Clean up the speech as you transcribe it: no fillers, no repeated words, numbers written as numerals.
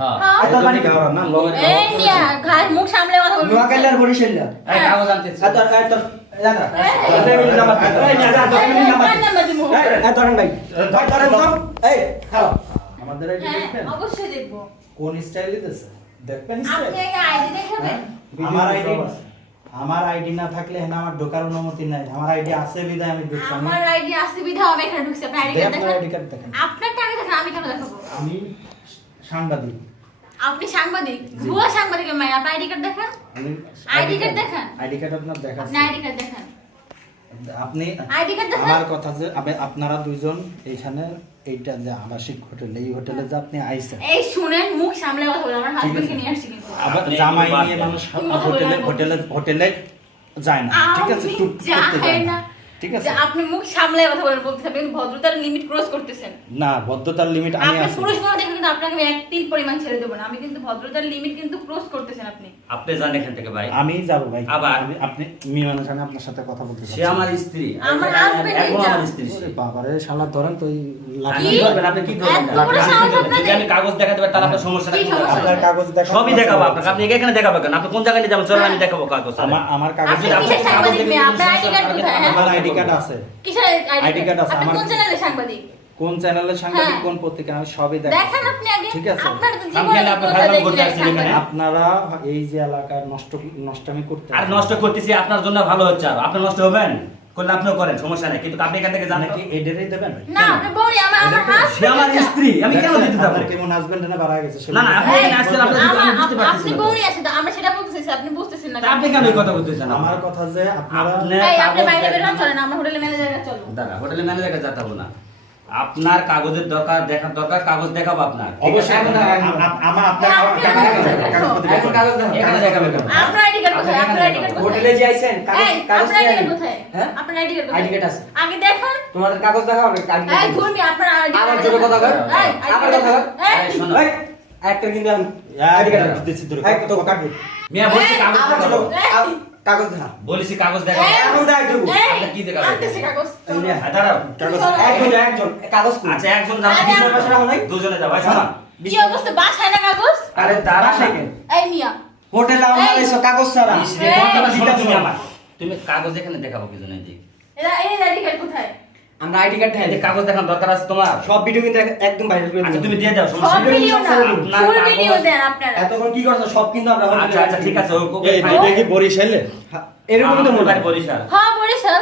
হ্যাঁ এত পানি খাওয়া না এই নিয়া ঘাস মুখ সামলে কথা বলবি নোয়াখালী আর বরিশাল না এই কাগজ আনতেছি এত জানা এই নাম্বার এই না যা নাম্বার এই ধরেন ভাই ভাই ধরেন তো এই খাও আমাদের এই দেখবেন অবশ্যই দেখবো কোন স্টাইলে দিতেছে দেখবেন স্টাইল আপনি আগে আইডি দেখাবেন আমার আইডি না থাকলে না আমার ঢোকার অনুমতি নাই আমার আইডি আছে বিধায় আমি ঢুকছি আমার আইডি আছে বিধা আমি এখানে ঢুকছি আপনি আইডি কার্ড আইডি দেখেন কার্ড দেখেন আপনার টাকা দেখেন আমি কেন দেখাবো আমি সাংবাদিক আপনি সাংবাদিক ভুয়া সাংবাদিকের মাই আপনি আইডি কার্ড দেখেন আমি আইডি কার্ড দেখেন আইডি কার্ড আপনার দেখাচ্ছি আপনি আইডি কার্ড দেখেন আপনি আইডি কার্ড দেখেন আমার কথা যে আপনারা দুইজন এইখানে এইটা যে আবাসিক হোটেল এই হোটেলে যে আপনি আইছেন এই শুনেন মুখ সামলে কথা বলেন আমার হাজবেন্ডকে নিয়ে আসছি কিন্তু আবার জামাই নিয়ে মানুষ হোটেলে যায় না ঠিক আছে আমি টুক করতে যাই যায় না। না ঠিক আছে যে আপনি মুখ সামলে কথা বলেন বলতেছেন আপনি কিন্তু ভদ্রতার লিমিট ক্রস করতেছেন না বদ্ধতার লিমিট আমি আপনি আছি পুরুষ মানুষ দেখে কিন্তু আপনাকে আমি এক তিল পরিমাণ ছেড়ে দেবো না আমি কিন্তু ভদ্রতার লিমিট কিন্তু ক্রস করতেছেন আপনি আপনি যান এখান থেকে ভাই আমি যাব ভাই আবার? আপনি মেয়ে মানুষ আমি আপনার সাথে কথা বলতে সে আমার স্ত্রী আমার husband এখন এটা। আমার স্ত্রী সে। বাবা রে শালা ধরেন তো এই আপনি কি? কি করবেন আপনি কি করবেন এত বড় সাহস আপনাদের? যদি আমি কাগজ দেখাতে পারি তাহলে আপনার সমস্যাটা কি কি সমস্যা? আপনার কাগজ দেখান সবই দেখাবো আপনাকে আপনি এখানে দেখাবো কেন আপনি কোন জায়গায় নিয়ে যাবেন চলেন আমি দেখাবো কাগজ আমার কাগজ আপনি কিসের সাংবাদিক মেয়ে আপনার আইডি কার্ড কোথায় হ্যাঁ আমার আইডি কার্ড আছে কিসের ID আইডি card কার্ড আছে, আপনি আমার- কোন চ্যানেলের সাংবাদিক কোন চ্যানেলের সাংবাদিক হ্যাঁ। কোন পত্রিকা আমি সবই দেখেন দেখাচ্ছি আপনি আগে ঠিক আছে। আপনার তো আমি জীবনে গেলে আপনার কোথায় ভালো দেখলেন করতে আসছি সাংবাদিক? আপনারা এই যে এলাকার নষ্টমি করতে আর নষ্ট করতেছি আপনার জন্য ভালো হচ্ছে আর আপনি নষ্ট হবেন করলে আপনিও করেন সমস্যা নাই কিন্তু আপনি এখান থেকে জানেন নাকি এডেরই দেবেন না আপনি বলি আমার সে আমার হাজবেন্ড স্ত্রী আমি কেন দিতে যাবো আপনার কেমন হাজবেন্ড না বাড়া গেছে না না আপনি এখানে আসছেন আপনার আমি বুঝতে পারতেছি আপনি না। বউরি আছে তো আমরা সেটা বলতেছি আপনি বুঝতেছেন না তা আপনি কেন এই কথা বলতেছেন আমার কথা যে আপনারা আপনি এই আপনি কাগজ বাইরে বের হন দেখেন। চলেন আমরা হোটেলে ম্যানেজাররা চলো দাঁড়া হোটেলে ম্যানেজারকে যেতে হবে না আপনার কাগজের দরকার দেখার দরকার কাগজ দেখাবো আপনার অবশ্যই আমার আপনার কাগজপত্র বের করেন। এখানে দেখাবে কেন? আপনার আইডি কার্ড কোথায় আপনার আইডি কার্ড কোথায় হোটেলে যে আইছেন এই কাগজ আপনার আইডি নিয়ে কার্ড কোথায় হ্যাঁ? আপনার আইডি কার্ড ID card আছে। আগে দেখুন তোমাদের কাগজ দেখাও না এই ঘুরবি আপনার আইডি আমার জন্য কথা কয়? আমার কথা কয়? এই শোনো এই একটা কিন্তু আইডি কার্ড দিতেছি তোর তো কাটবি মিয়া বলছি কাগজ আমার জন্য দেখাবো কাগজ দেখা বলেছি কাগজ দেখাবো এখন দেখ দেবো আপনি কি দেখাবেন? আনতেছে কাগজ দাঁড়াও কাগজ একজন কাগজ কই? আচ্ছা একজন যাও আরে, দুজনের আমার- পাশে রাখো নাই দুজনে যাও ভাই শোনো কি অবস্থা বাসায় না কাগজ আরে দাঁড়া না এই মিয়া হোটেলে আমরা এই। এসো কাগজ ছাড়া ইস রে, এই। কোনটা শোনো দিতে তুমি হবে। আমার তুমি কাগজ এখানে দেখাবো কি জন্য জি এরা এই আইডি কার্ড কোথায় আমরা আইডি কার্ড এই যে দেখাই কাগজ দেখানোর দরকার আছে তোমার সব ভিডিও কিন্তু একদম ভাইরাল করে আচ্ছা দিই তুমি দিয়ে দাও সব সমস্যা নেই। ভিডিও না আপনার ফুল কাগজ- ভিডিও দেন আপনারা এতক্ষণ কি করছো সব কিন্তু আমরা হোটেলে আচ্ছা আচ্ছা ঠিক আছে এই দেখি বরিশালে এরকম তো মনে হয় বরিশাল হ্যাঁ বরিশাল